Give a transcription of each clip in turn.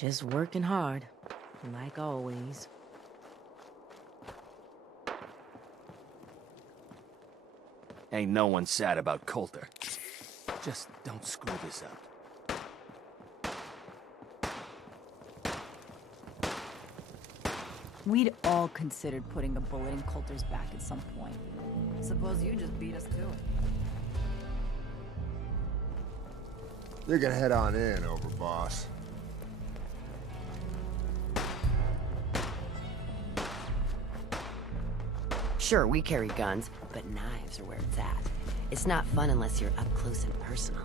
Just working hard, like always. Ain't no one sad about Coulter. Just don't screw this up. We'd all considered putting a bullet in Coulter's back at some point. Suppose you just beat us to it. You can head on in, Overboss. Sure, we carry guns, but knives are where it's at. It's not fun unless you're up close and personal.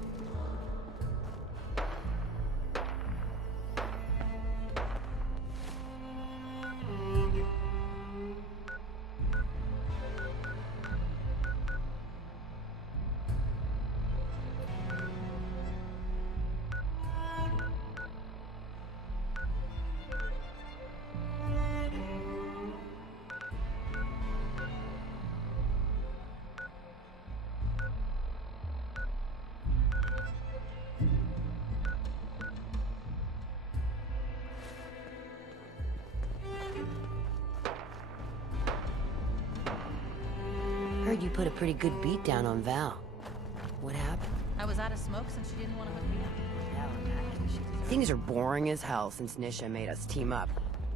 Heard you put a pretty good beat down on Val. What happened? I was out of smoke since she didn't want to hook me up. Hell, in that case, she deserves- Things are boring as hell since Nisha made us team up.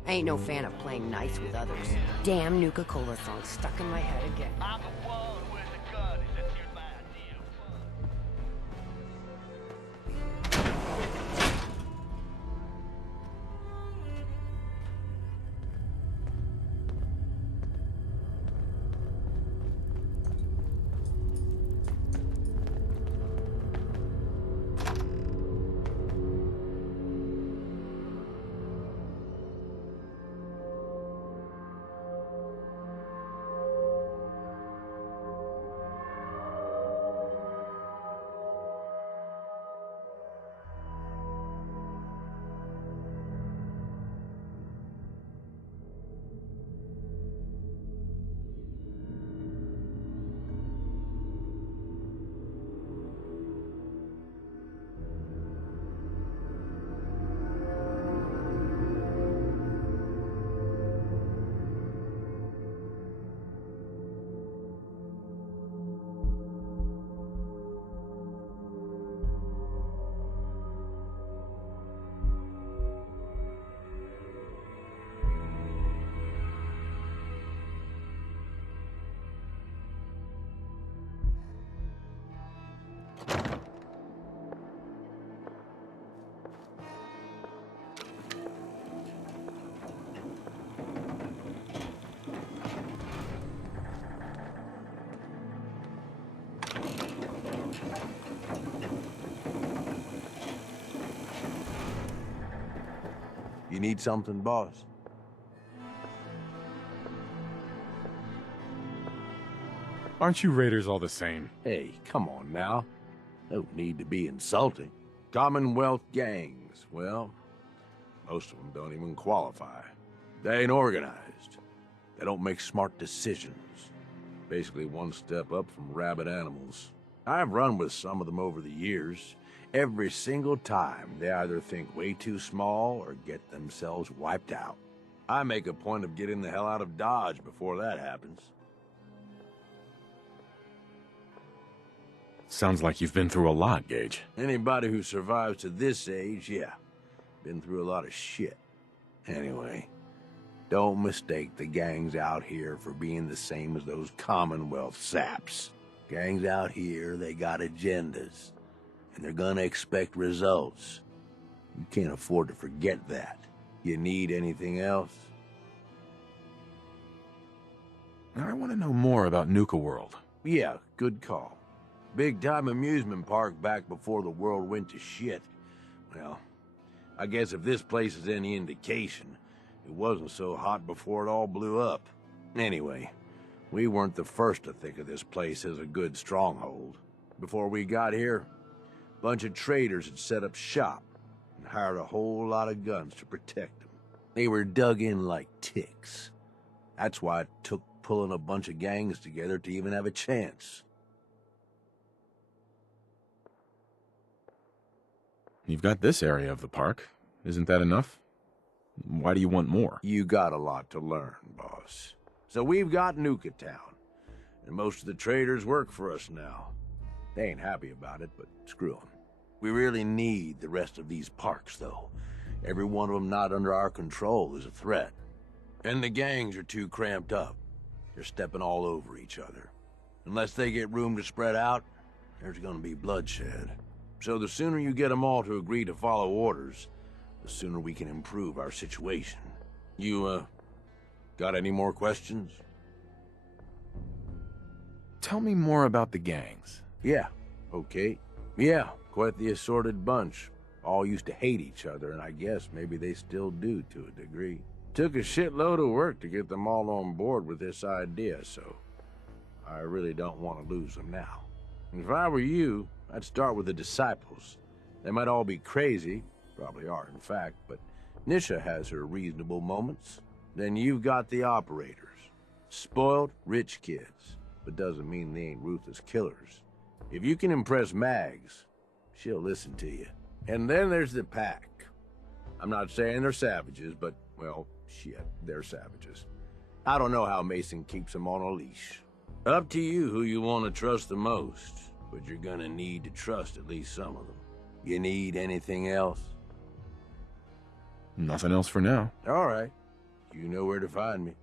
I ain't no fan of playing nice with others. Damn Nuka-Cola song stuck in my head again. I'm the one with the gun. Is that your idea of fun? You need something, boss? Aren't you raiders all the same? Hey, come on now. No need to be insulting. Commonwealth gangs, well, most of them don't even qualify. They ain't organized. They don't make smart decisions. Basically one step up from rabid animals. I've run with some of them over the years. Every single time, they either think way too small or get themselves wiped out. I make a point of getting the hell out of Dodge before that happens. Sounds like you've been through a lot, Gage. Anybody who survives to this age, yeah, been through a lot of shit. Anyway, don't mistake the gangs out here for being the same as those Commonwealth saps. Gangs out here, they got agendas, and they're gonna expect results. You can't afford to forget that. You need anything else? I want to know more about Nuka World. Yeah, good call. Big-time amusement park back before the world went to shit. Well, I guess if this place is any indication, it wasn't so hot before it all blew up. Anyway, we weren't the first to think of this place as a good stronghold. Before we got here, a bunch of traders had set up shop and hired a whole lot of guns to protect them. They were dug in like ticks. That's why it took pulling a bunch of gangs together to even have a chance. You've got this area of the park. Isn't that enough? Why do you want more? You got a lot to learn, boss. So we've got Nuka Town, and most of the traders work for us now. They ain't happy about it, but screw them. We really need the rest of these parks, though. Every one of them not under our control is a threat. And the gangs are too cramped up. They're stepping all over each other. Unless they get room to spread out, there's gonna be bloodshed. So the sooner you get them all to agree to follow orders, the sooner we can improve our situation. You, got any more questions? Tell me more about the gangs. Yeah, okay. Yeah, quite the assorted bunch. All used to hate each other, and I guess maybe they still do to a degree. Took a shitload of work to get them all on board with this idea, so I really don't want to lose them now. If I were you, I'd start with the disciples. They might all be crazy, probably are in fact, but Nisha has her reasonable moments. Then you've got the operators. Spoiled, rich kids, but doesn't mean they ain't ruthless killers. If you can impress Mags, she'll listen to you. And then there's the pack. I'm not saying they're savages, but, well, shit, they're savages. I don't know how Mason keeps them on a leash. Up to you who you want to trust the most, but you're gonna need to trust at least some of them. You need anything else? Nothing else for now. All right. You know where to find me.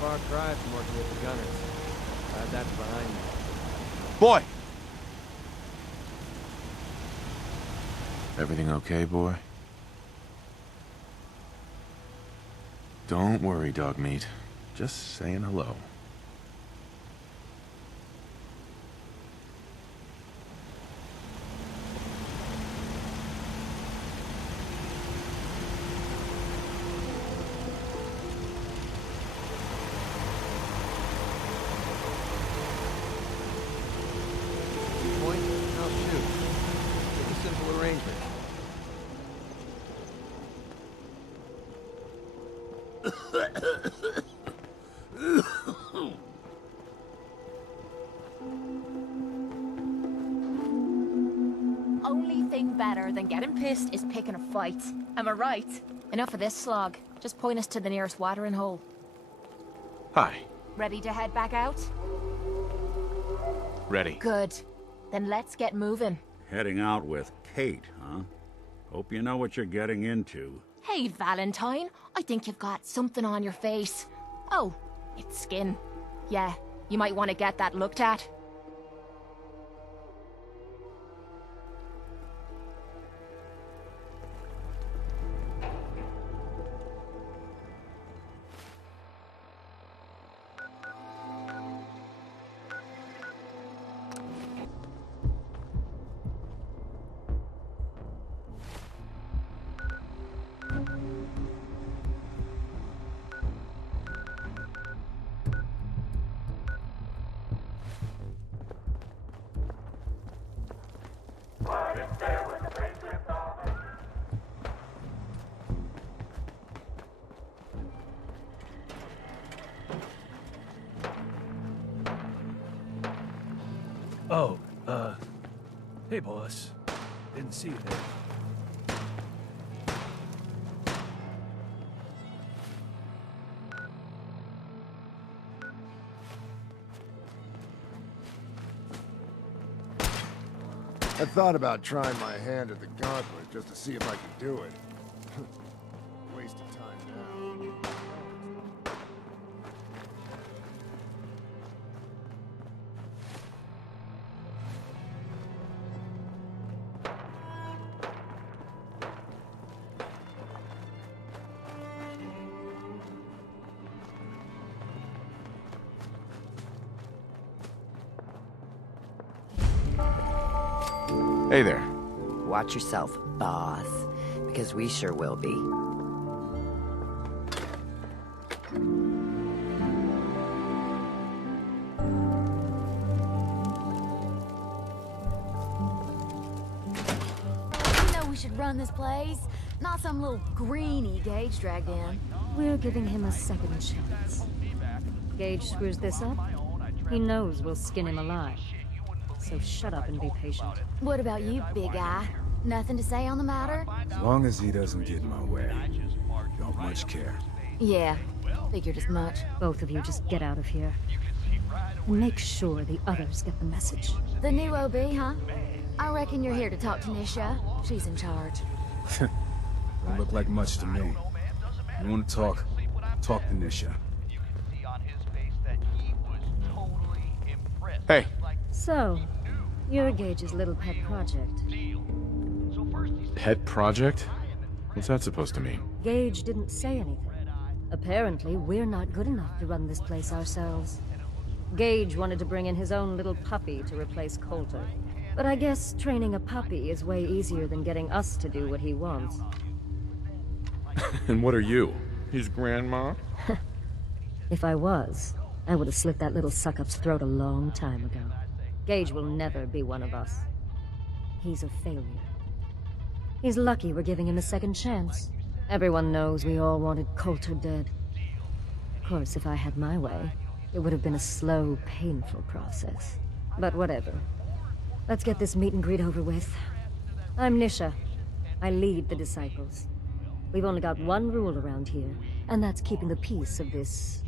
Far cry from working with the gunners. Glad that's behind me. Boy! Everything okay, boy? Don't worry, dog meat. Just saying hello. Point? I'll shoot. It's a simple arrangement. Only thing better than getting pissed is picking a fight. Am I right? Enough of this slog. Just point us to the nearest watering hole. Hi. Ready to head back out? Ready. Good. Then let's get moving. Heading out with Kate, huh? Hope you know what you're getting into. Hey, Valentine. I think you've got something on your face. Oh, it's skin. Yeah, you might want to get that looked at. Oh, hey boss. Didn't see you there. I thought about trying my hand at the gauntlet just to see if I could do it. Waste of time now. Hey there. Watch yourself, boss. Because we sure will be. You know we should run this place. Not some little greenie Gage dragged in. We're giving him a second chance. Gage screws this up, he knows we'll skin him alive. So shut up and be patient. What about you, big guy? Nothing to say on the matter? As long as he doesn't get in my way, don't much care. Yeah, figured as much. Both of you just get out of here. And make sure the others get the message. The new OB, huh? I reckon you're here to talk to Nisha. She's in charge. Don't look like much to me. You want to talk? Talk to Nisha. Hey. So, you're Gage's little pet project. Pet project? What's that supposed to mean? Gage didn't say anything. Apparently, we're not good enough to run this place ourselves. Gage wanted to bring in his own little puppy to replace Coulter. But I guess training a puppy is way easier than getting us to do what he wants. And what are you? His grandma? If I was, I would have slit that little suck-up's throat a long time ago. Gage will never be one of us. He's a failure. He's lucky we're giving him a second chance. Everyone knows we all wanted Coulter dead. Of course, if I had my way, it would have been a slow, painful process. But whatever. Let's get this meet and greet over with. I'm Nisha. I lead the Disciples. We've only got one rule around here, and that's keeping the peace of this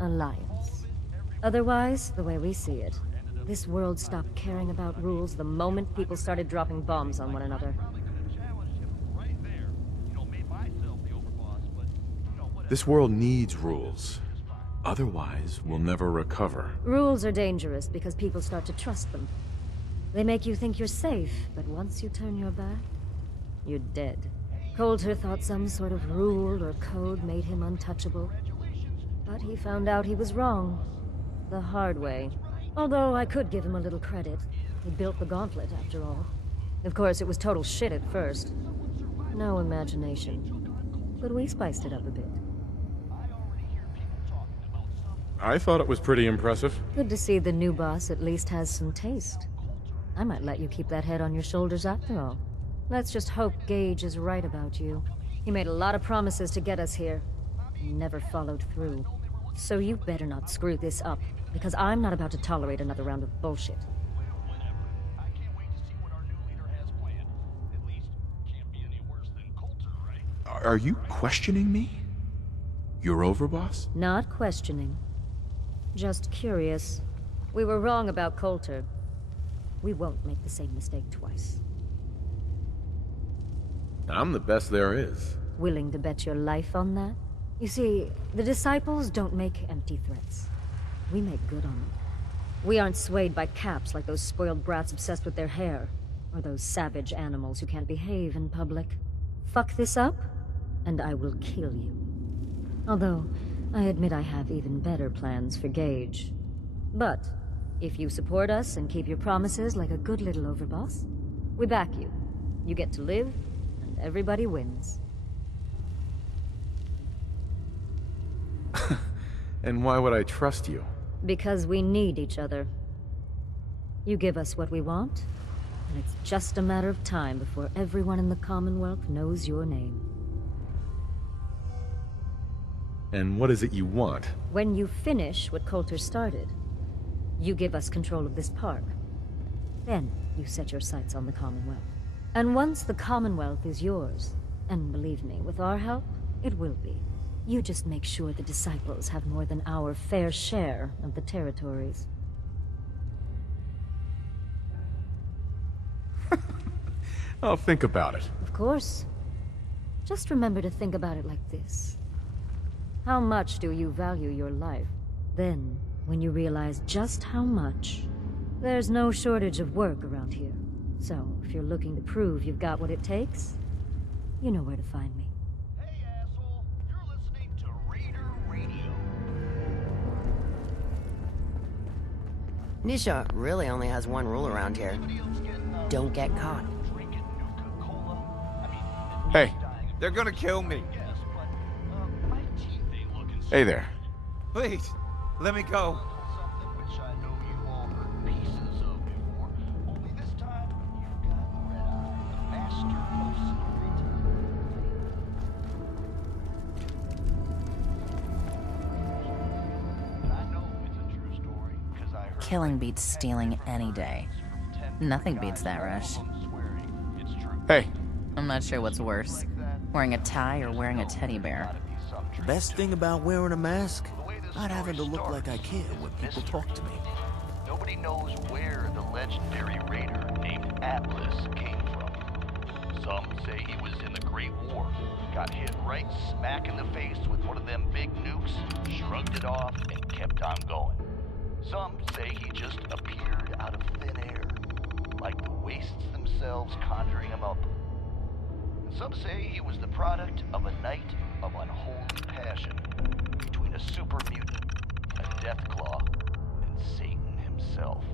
alliance. Otherwise, the way we see it, this world stopped caring about rules the moment people started dropping bombs on one another. This world needs rules. Otherwise, we'll never recover. Rules are dangerous because people start to trust them. They make you think you're safe, but once you turn your back, you're dead. Coulter thought some sort of rule or code made him untouchable. But he found out he was wrong. The hard way. Although I could give him a little credit. He built the gauntlet, after all. Of course, it was total shit at first. No imagination. But we spiced it up a bit. I thought it was pretty impressive. Good to see the new boss at least has some taste. I might let you keep that head on your shoulders after all. Let's just hope Gage is right about you. He made a lot of promises to get us here. And never followed through. So you better not screw this up, because I'm not about to tolerate another round of bullshit. Are you questioning me? You're over, boss? Not questioning. Just curious. We were wrong about Coulter. We won't make the same mistake twice. I'm the best there is. Willing to bet your life on that? You see, the Disciples don't make empty threats. We make good on them. We aren't swayed by caps like those spoiled brats obsessed with their hair, or those savage animals who can't behave in public. Fuck this up, and I will kill you. Although, I admit I have even better plans for Gage. But, if you support us and keep your promises like a good little overboss, we back you. You get to live, and everybody wins. And why would I trust you? Because we need each other. You give us what we want, and it's just a matter of time before everyone in the Commonwealth knows your name. And what is it you want? When you finish what Coulter started, you give us control of this park. Then you set your sights on the Commonwealth. And once the Commonwealth is yours, and believe me, with our help, it will be. You just make sure the Disciples have more than our fair share of the territories. I'll think about it. Of course. Just remember to think about it like this. How much do you value your life? Then, when you realize just how much, there's no shortage of work around here. So, if you're looking to prove you've got what it takes, you know where to find me. Hey, asshole. You're listening to Raider Radio. Nisha really only has one rule around here. don't get caught. Hey, they're gonna kill me. Hey there. Please, let me go. Killing beats stealing any day. Nothing beats that rush. Hey. I'm not sure what's worse, wearing a tie or wearing a teddy bear. The best thing about wearing a mask? Not having to look like I care when people talk to me. Nobody knows where the legendary raider named Atlas came from. Some say he was in the Great War, got hit right smack in the face with one of them big nukes, shrugged it off, and kept on going. Some say he just appeared out of thin air, like the wastes themselves conjuring him up. And some say he was the product of a night of unholy passion between a super mutant, a Deathclaw, and Satan himself.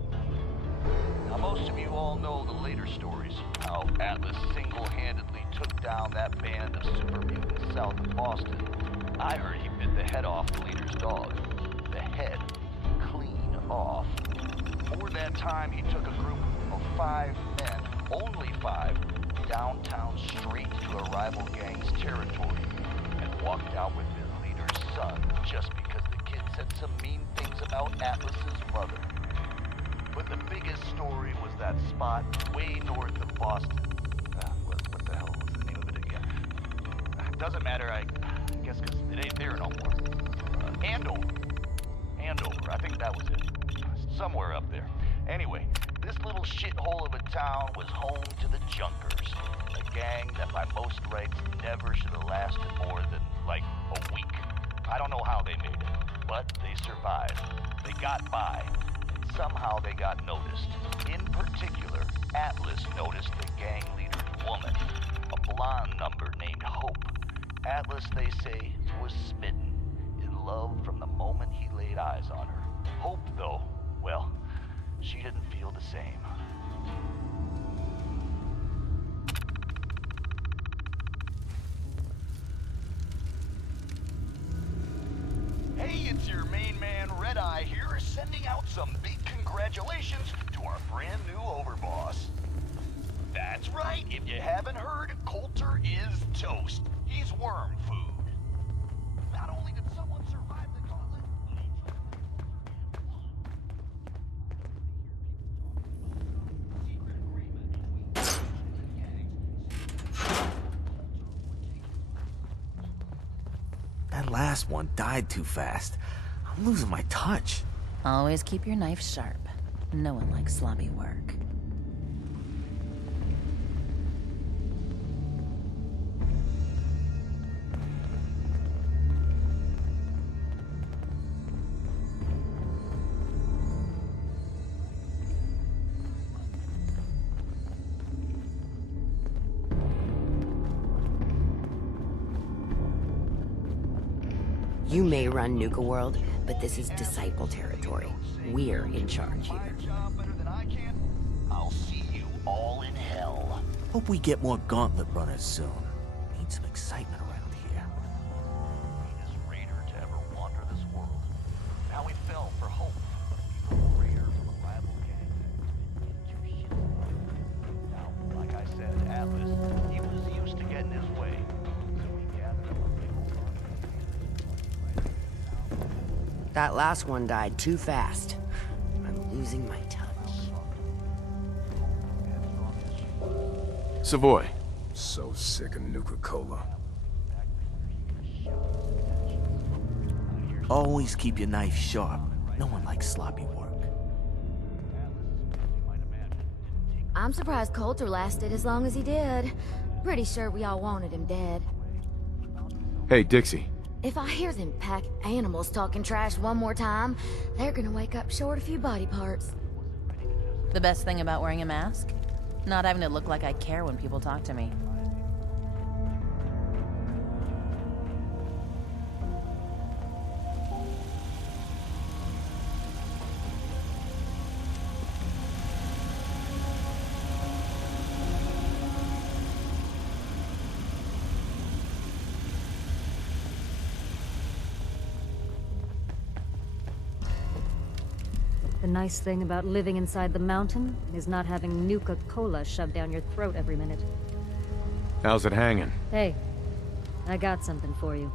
Now, most of you all know the later stories, how Atlas single-handedly took down that band of super mutants south of Boston. I heard he bit the head off the leader's dog. The head clean off. For that time, he took a group of 5 men, only 5, downtown straight to a rival gang's territory, and walked out with their leader's son just because the kid said some mean things about Atlas's mother. But the biggest story was that spot way north of Boston. What the hell was the name of it again? Doesn't matter, I guess because it ain't there no more. Andover. Andover, I think that was it. Somewhere up there. Anyway, this little shithole of a town was home to the Junkers, a gang that by most rights never should have lasted more than, like, a week. I don't know how they made it, but they survived. They got by, and somehow they got noticed. In particular, Atlas noticed the gang leader's woman, a blonde number named Hope. Atlas, they say, was smitten, in love from the moment he laid eyes on her. Hope, though, well, she didn't feel the same. Hey, it's your main man, Red Eye here, sending out some big congratulations to our brand new overboss. That's right, if you haven't heard, Coulter is toast. He's worm food. Not only did someone survive the gauntlet, That last one died too fast. I'm losing my touch. Always keep your knife sharp. No one likes sloppy work. You may run Nuka World, but this is Disciple territory. We're in charge here. I'll see you all in hell. Hope we get more gauntlet runners soon. Need some excitement around here. This raider to ever wander this world. Now we fell for Hope. A raider from a rival gang. Now, like I said, Atlas, he was used to getting his way. So he gathered up a big old army. That last one died too fast. I'm losing my touch. Savoy. So sick of Nuka-Cola. Always keep your knife sharp. No one likes sloppy work. I'm surprised Coulter lasted as long as he did. Pretty sure we all wanted him dead. Hey, Dixie. If I hear them pack animals talking trash one more time, they're gonna wake up short a few body parts. The best thing about wearing a mask? Not having to look like I care when people talk to me. The nice thing about living inside the mountain is not having Nuka-Cola shoved down your throat every minute. How's it hanging? Hey, I got something for you.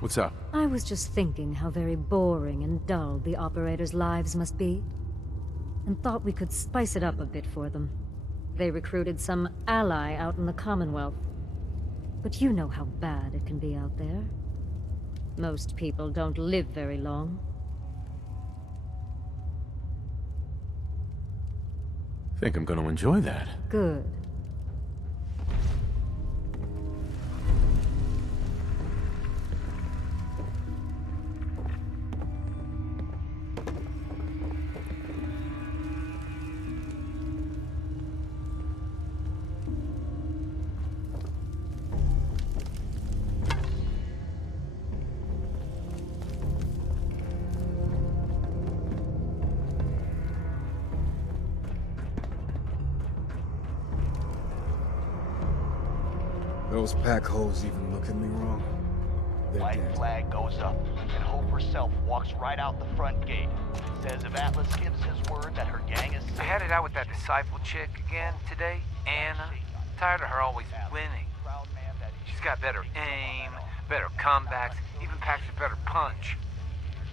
What's up? I was just thinking how very boring and dull the operators' lives must be, and thought we could spice it up a bit for them. They recruited some ally out in the Commonwealth. But you know how bad it can be out there. Most people don't live very long. Think I'm gonna enjoy that. Good. Those pack holes even look at me wrong. They're White dead. flag goes up, and Hope herself walks right out the front gate. Says if Atlas gives his word that her gang is safe. I headed out with that disciple chick again today, Anna. Tired of her always winning. She's got better aim, better comebacks, even packs a better punch.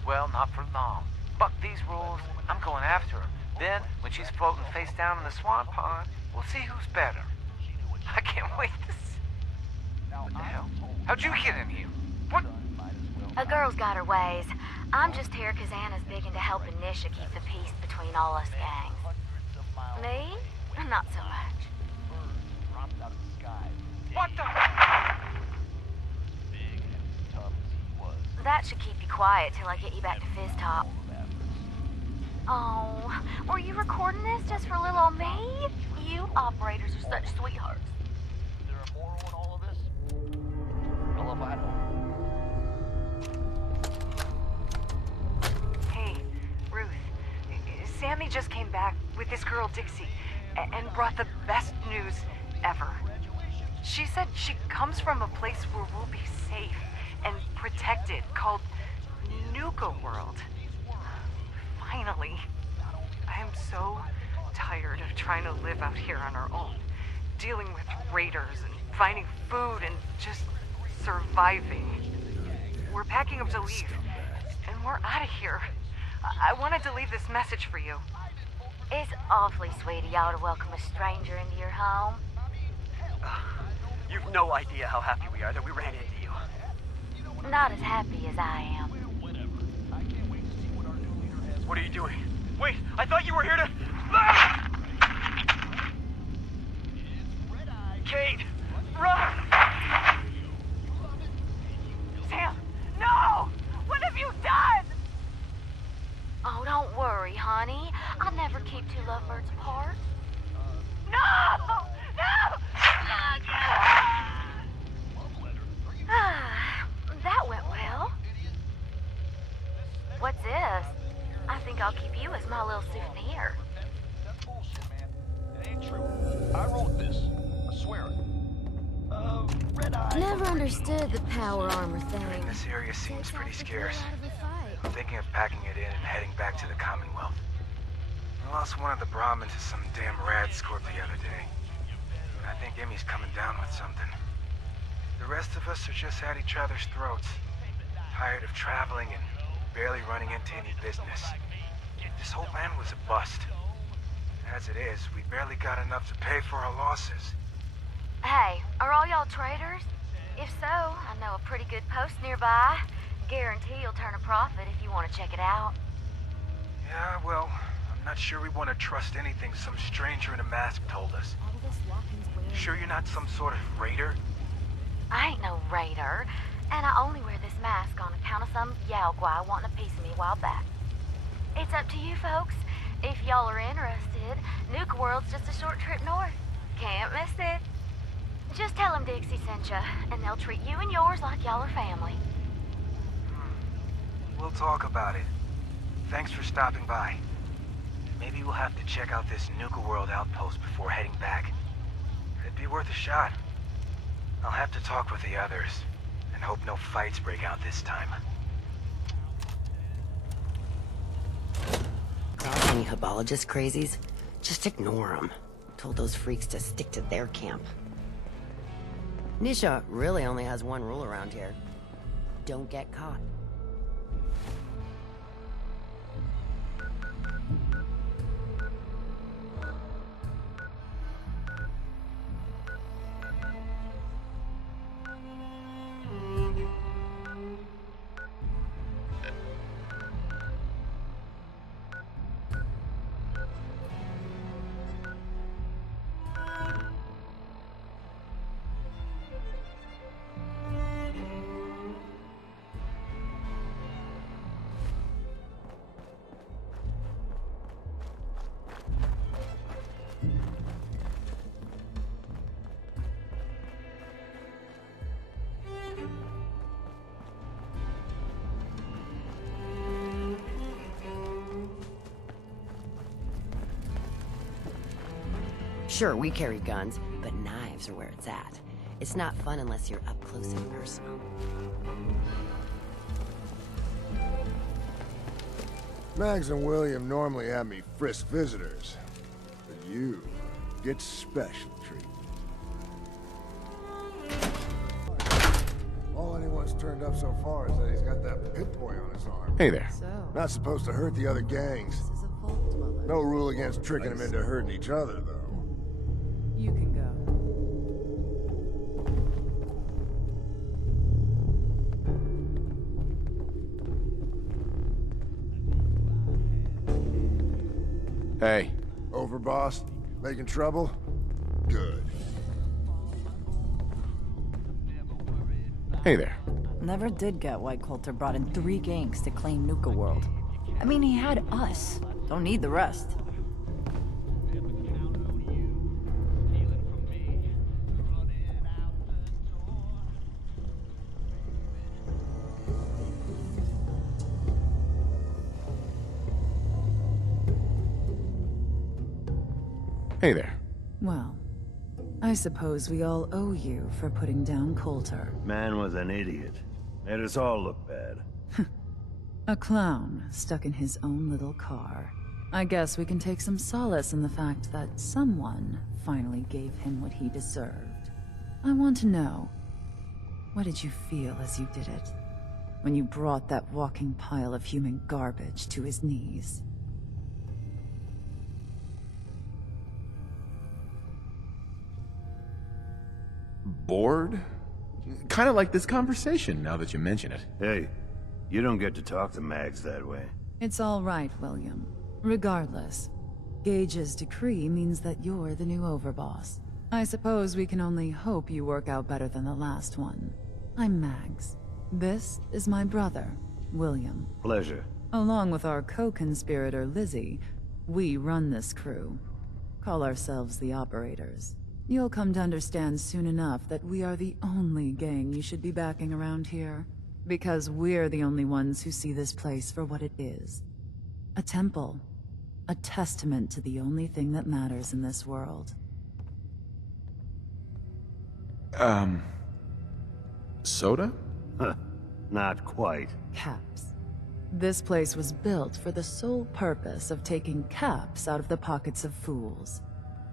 Well, not for long. Fuck these rules, I'm going after her. Then, when she's floating face down in the swan pond, we'll see who's better. I can't wait to see. What the hell? How'd you get in here? What? A girl's got her ways. I'm just here because Anna's big into helping Nisha keep the peace between all us gangs. Me? Not so much. What the? That should keep you quiet till I get you back to Fizz Top. Oh, were you recording this just for little old me? You operators are such sweethearts. Is there a moral in all of this? Hell if I know. Hey, Ruth. Sammy just came back with this girl Dixie and brought the best news ever. She said she comes from a place where we'll be safe and protected, called Nuka World. Finally. I am so tired of trying to live out here on our own, dealing with raiders and finding food and just surviving. We're packing up to leave, and we're out of here. I wanted to leave this message for you. It's awfully sweet of y'all to welcome a stranger into your home. You've no idea how happy we are that we ran into you. Not as happy as I am. What are you doing? Wait, I thought you were here to... Kate! Run! Sam! No! What have you done? Oh, don't worry, honey. I never keep two lovebirds apart. No! No! That went well. What's this? I think I'll keep you as my little souvenir. That's bullshit, man. It ain't true. I wrote this. I swear it. Red Eye. Never understood the power armor thing. This area seems pretty scarce. I'm thinking of packing it in and heading back to the Commonwealth. I lost one of the Brahmins to some damn rad scorp the other day. I think Emmy's coming down with something. The rest of us are just at each other's throats. Tired of traveling and barely running into any business. This whole plan was a bust. As it is, we barely got enough to pay for our losses. Hey, are all y'all traders? If so, I know a pretty good post nearby. Guarantee you'll turn a profit if you want to check it out. Yeah, well, I'm not sure we want to trust anything some stranger in a mask told us. You sure you're not some sort of raider? I ain't no raider, and I only wear this mask on account of some Yaoguai wanting a piece of me a while back. It's up to you folks. If y'all are interested, Nuka World's just a short trip north. Can't miss it. Just tell them Dixie sent ya, and they'll treat you and yours like y'all are family. We'll talk about it. Thanks for stopping by. Maybe we'll have to check out this Nuka World outpost before heading back. It'd be worth a shot. I'll have to talk with the others, and hope no fights break out this time. Any Hibologist crazies? Just ignore them. Told those freaks to stick to their camp. Nisha really only has one rule around here. Don't get caught. Sure, we carry guns, but knives are where it's at. It's not fun unless you're up close and personal. Mags and William normally have me frisk visitors, but you get special treatment. All anyone's turned up so far is that he's got that pit boy on his arm. Hey there. Not supposed to hurt the other gangs. No rule against tricking them into hurting each other, though. You can go. Hey. Over, boss? Making trouble? Good. Hey there. Never did get why Coulter brought in 3 gangs to claim Nuka World. I mean, he had us. Don't need the rest. Hey there. Well, I suppose we all owe you for putting down Coulter. Man was an idiot. Made us all look bad. A clown stuck in his own little car. I guess we can take some solace in the fact that someone finally gave him what he deserved. I want to know, what did you feel as you did it? When you brought that walking pile of human garbage to his knees? Bored? Kind of like this conversation, now that you mention it. Hey, you don't get to talk to Mags that way. It's all right, William. Regardless, Gage's decree means that you're the new overboss. I suppose we can only hope you work out better than the last one. I'm Mags. This is my brother, William. Pleasure. Along with our co-conspirator, Lizzie, we run this crew. Call ourselves the Operators. You'll come to understand soon enough that we are the only gang you should be backing around here. Because we're the only ones who see this place for what it is. A temple. A testament to the only thing that matters in this world. Soda? Huh. Not quite. Caps. This place was built for the sole purpose of taking caps out of the pockets of fools.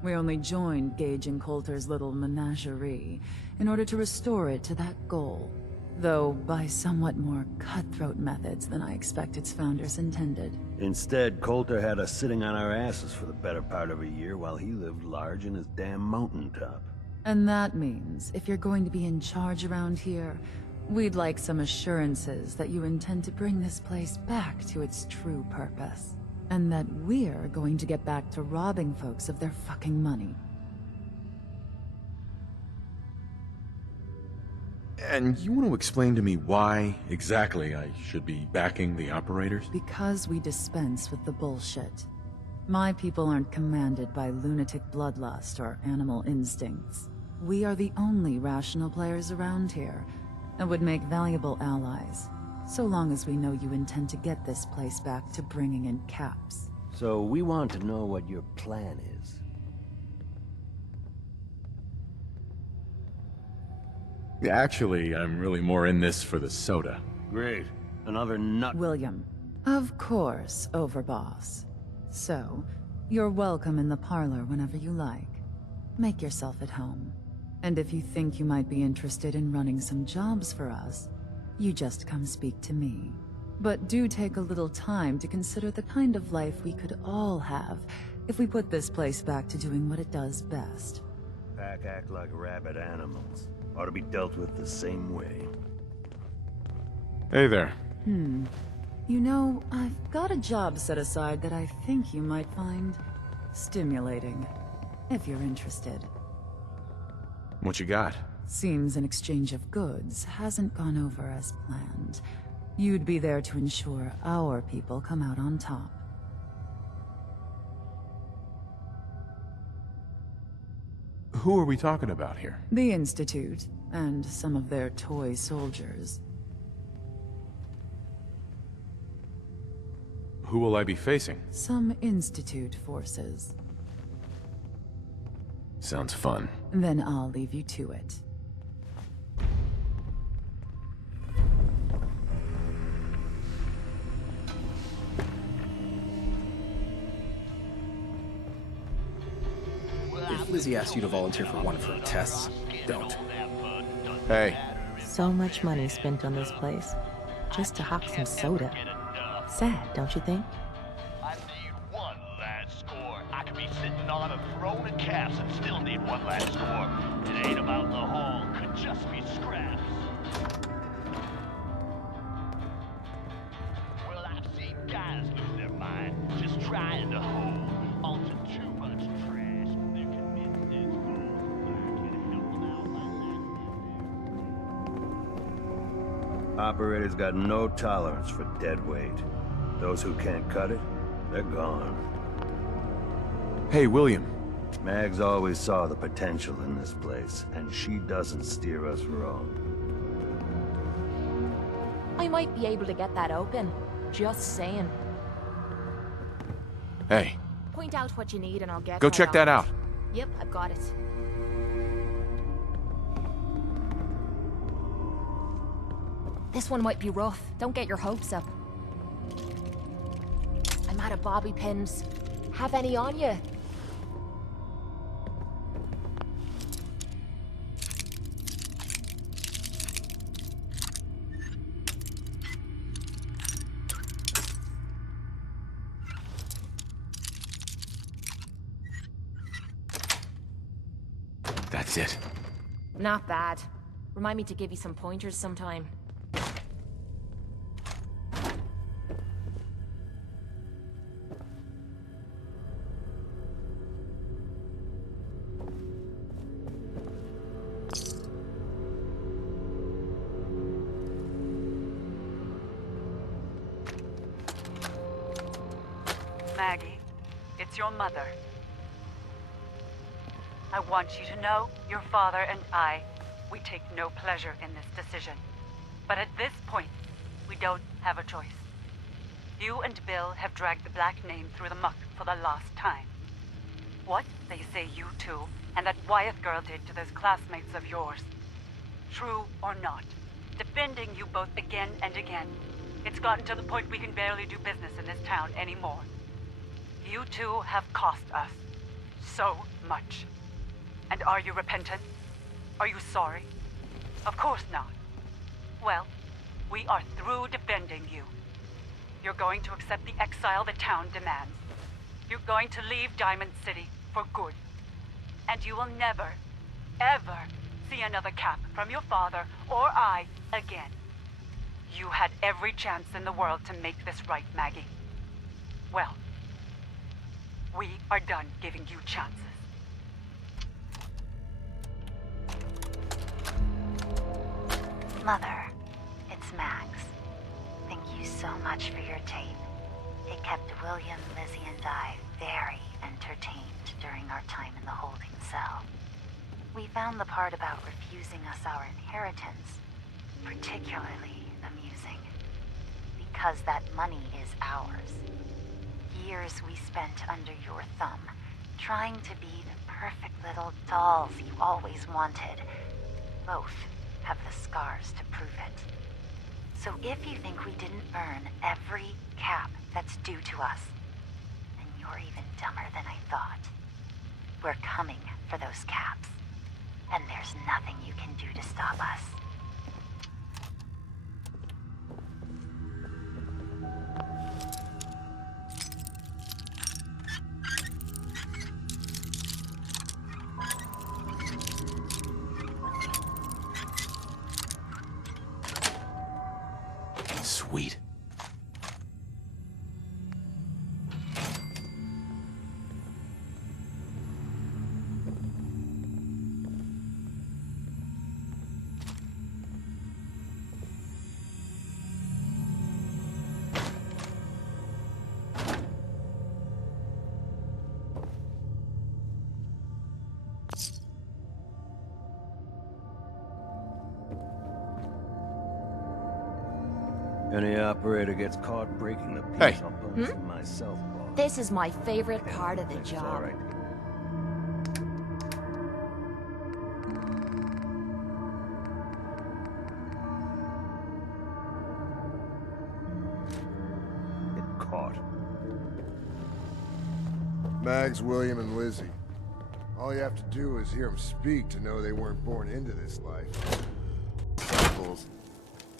We only joined Gage and Coulter's little menagerie in order to restore it to that goal. Though by somewhat more cutthroat methods than I expect its founders intended. Instead, Coulter had us sitting on our asses for the better part of a year while he lived large in his damn mountaintop. And that means, if you're going to be in charge around here, we'd like some assurances that you intend to bring this place back to its true purpose. And that we're going to get back to robbing folks of their fucking money. And you want to explain to me why exactly I should be backing the Operators? Because we dispense with the bullshit. My people aren't commanded by lunatic bloodlust or animal instincts. We are the only rational players around here, and would make valuable allies, so long as we know you intend to get this place back to bringing in caps. So we want to know what your plan is. Actually, I'm really more in this for the soda. Great. Another nut. William. Of course, Overboss. So, you're welcome in the parlor whenever you like. Make yourself at home. And if you think you might be interested in running some jobs for us, you just come speak to me. But do take a little time to consider the kind of life we could all have if we put this place back to doing what it does best. Pack act like rabid animals. Ought to be dealt with the same way. Hey there. You know, I've got a job set aside that I think you might find stimulating, if you're interested. What you got? Seems an exchange of goods hasn't gone over as planned. You'd be there to ensure our people come out on top. Who are we talking about here? The Institute, and some of their toy soldiers. Who will I be facing? Some Institute forces. Sounds fun. Then I'll leave you to it. If Lizzie asks you to volunteer for one of her tests, don't. Hey. So much money spent on this place, just to hawk some soda. Sad, don't you think? I need one last score. I could be sitting on a throne of caps and still need one last score. It ain't about the haul, could just be scraps. Well, I've seen guys lose their mind just trying to hold onto too much trash. They're convinced it's gold. Can help them out by that. Operators got no tolerance for dead weight. Those who can't cut it, they're gone. Hey, William. Mags always saw the potential in this place, and she doesn't steer us wrong. I might be able to get that open. Just saying. Hey, Point out what you need and I'll get go right check on that it. out. Yep, I've got it. This one might be rough. Don't get your hopes up. I'm out of bobby pins. Have any on you? That's it. Not bad. Remind me to give you some pointers sometime. Maggie, it's your mother. I want you to know your father and we take no pleasure in this decision. But at this point, we don't have a choice. You and Bill have dragged the Black name through the muck for the last time. What they say you two and that Wyeth girl did to those classmates of yours. True or not, defending you both again and again. It's gotten to the point we can barely do business in this town anymore. You two have cost us so much. And are you repentant? Are you sorry? Of course not. Well, we are through defending you. You're going to accept the exile the town demands. You're going to leave Diamond City for good. And you will never, ever see another cap from your father or I again. You had every chance in the world to make this right, Maggie. Well, we are done giving you chances. Mother, it's Max. Thank you so much for your tape. It kept William, Lizzie, and I very entertained during our time in the holding cell. We found the part about refusing us our inheritance particularly amusing, because that money is ours. Years we spent under your thumb, trying to be the perfect little dolls you always wanted. Both have the scars to prove it. So if you think we didn't earn every cap that's due to us, then you're You're even dumber than I thought. We're coming for those caps. And there's nothing you can do to stop us. Sweet. Any operator gets caught breaking the peace, I'll punish him myself, boss. This is my favorite part of the It's job. all right. Get caught. Mags, William, and Lizzie. All you have to do is hear them speak to know they weren't born into this life. Fools.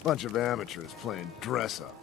Bunch of amateurs playing dress-up.